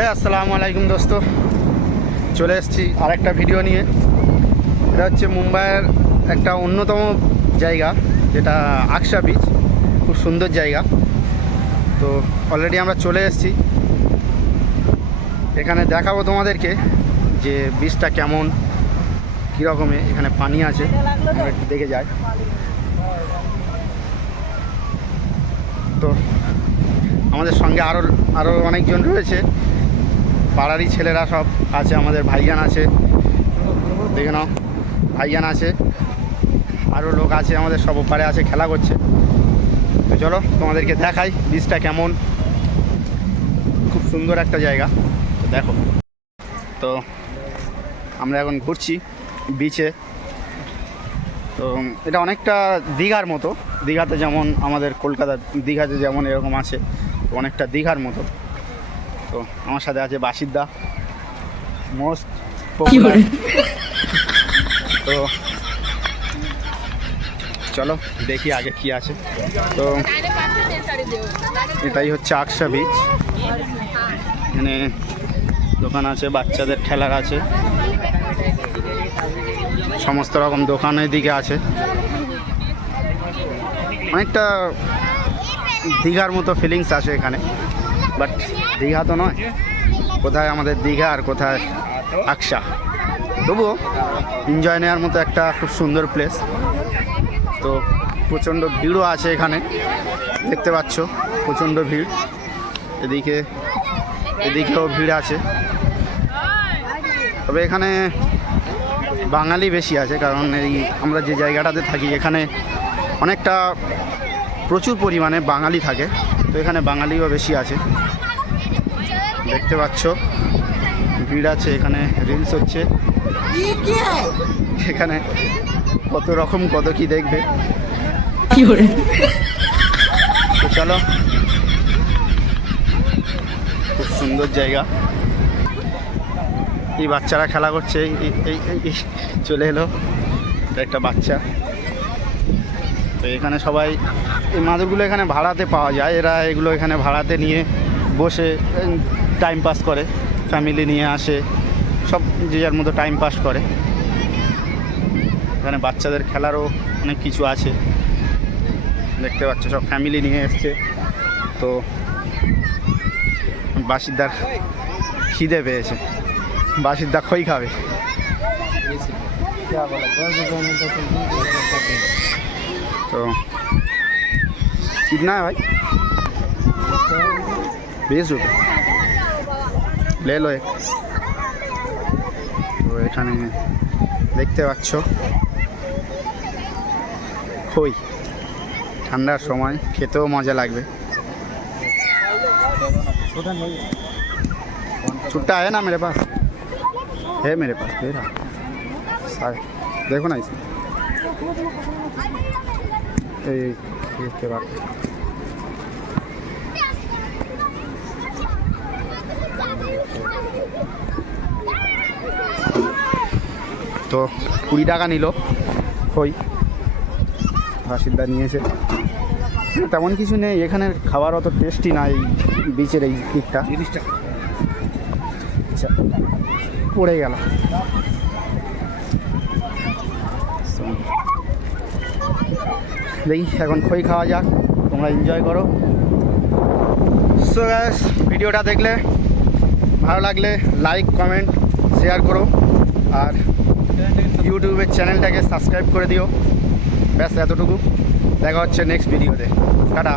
হ্যাঁ, আসসালামু আলাইকুম দোস্ত। চলে এসেছি আরেকটা ভিডিও নিয়ে। এটা হচ্ছে মুম্বাইয়ের একটা অন্যতম জায়গা, যেটা আকসা বিচ। খুব সুন্দর জায়গা। তো অলরেডি আমরা চলে এসেছি। এখানে দেখাবো তোমাদেরকে যে বিচটা কেমন, কীরকমের। এখানে পানি আছে, আমরা একটু দেখে যাই। তো আমাদের সঙ্গে আরও অনেকজন রয়েছে, পাড়ারই ছেলেরা সব আছে। আমাদের ভাইজান আছে, দেখে নাও, ভাইজান আছে, আরও লোক আছে আমাদের, সব ওপারে আছে, খেলা করছে। তো চলো তোমাদেরকে দেখাই বিচটা কেমন। খুব সুন্দর একটা জায়গা, দেখো। তো আমরা এখন ঘুরছি বিচে। তো এটা অনেকটা দীঘার মতো। দীঘাতে যেমন আমাদের কলকাতার দীঘাতে যেমন এরকম আছে, তো অনেকটা দীঘার মতো। তো আমার সাথে আছে বাসিদা, মোস্ট পপুলার। তো চলো দেখি আগে কি আছে। তো এটাই হচ্ছে আকসা বিচ। এখানে দোকান আছে, বাচ্চাদের খেলার আছে, সমস্ত রকম দোকান এদিকে আছে। অনেকটা দীঘার মতো ফিলিংস আসে এখানে, বাট দীঘা তো নয়। কোথায় আমাদের দীঘা আর কোথায় আকসা, তবুও এনজয় নেওয়ার মতো একটা খুব সুন্দর প্লেস। তো প্রচণ্ড ভিড়ও আছে এখানে, দেখতে পাচ্ছ, প্রচণ্ড ভিড়। এদিকেও ভিড় আছে, তবে এখানে বাঙালি বেশি আছে, কারণ এই আমরা যে জায়গাটাতে থাকি এখানে অনেকটা প্রচুর পরিমাণে বাঙালি থাকে। তো এখানে বাঙালিও বেশি আছে, দেখতে পাচ্ছ, ভিড় আছে। এখানে রিলস হচ্ছে, এখানে কত রকম কত কি দেখবে। তো চলো, খুব সুন্দর জায়গা। এই বাচ্চারা খেলা করছে, এই চলে এলো একটা বাচ্চা। তো এখানে সবাই এই মাদুরগুলো এখানে ভাড়াতে পাওয়া যায়। এরা এগুলো এখানে ভাড়াতে নিয়ে বসে টাইম পাস করে, ফ্যামিলি নিয়ে আসে, সব যে যার মতো টাইম পাস করে। এখানে বাচ্চাদের খেলারও অনেক কিছু আছে, দেখতে পাচ্ছ, সব ফ্যামিলি নিয়ে এসছে। তো বাসিদার খিদে পেয়েছে, বাসিদা খই খাবে। तो कितना है भाई? 20 रुपये ले लो एक। তো এখানে দেখতে পাচ্ছ খই, ঠান্ডার সময় খেতেও মজা লাগবে। छुट्टा है ना मेरे पास, है मेरे पास, दे रहा देखो ना इसमें। इसके बाद তো 20 টাকা নিল খই, বাসিন্দা নিয়েছে। তেমন কিছু নেই এখানে, খাবার অত টেস্টি না এই বিচের এই দিকটা। আচ্ছা, পড়ে গেল। দেখি এখন খই খাওয়া যাক, তোমরা এনজয় করো। সো গাইস, ভিডিওটা দেখলে ভালো লাগলে লাইক, কমেন্ট, শেয়ার করো, আর ইউটিউবের চ্যানেলটাকে সাবস্ক্রাইব করে দিও। ব্যাস এতটুকু। দেখা হচ্ছে নেক্সট ভিডিওতে। টাটা।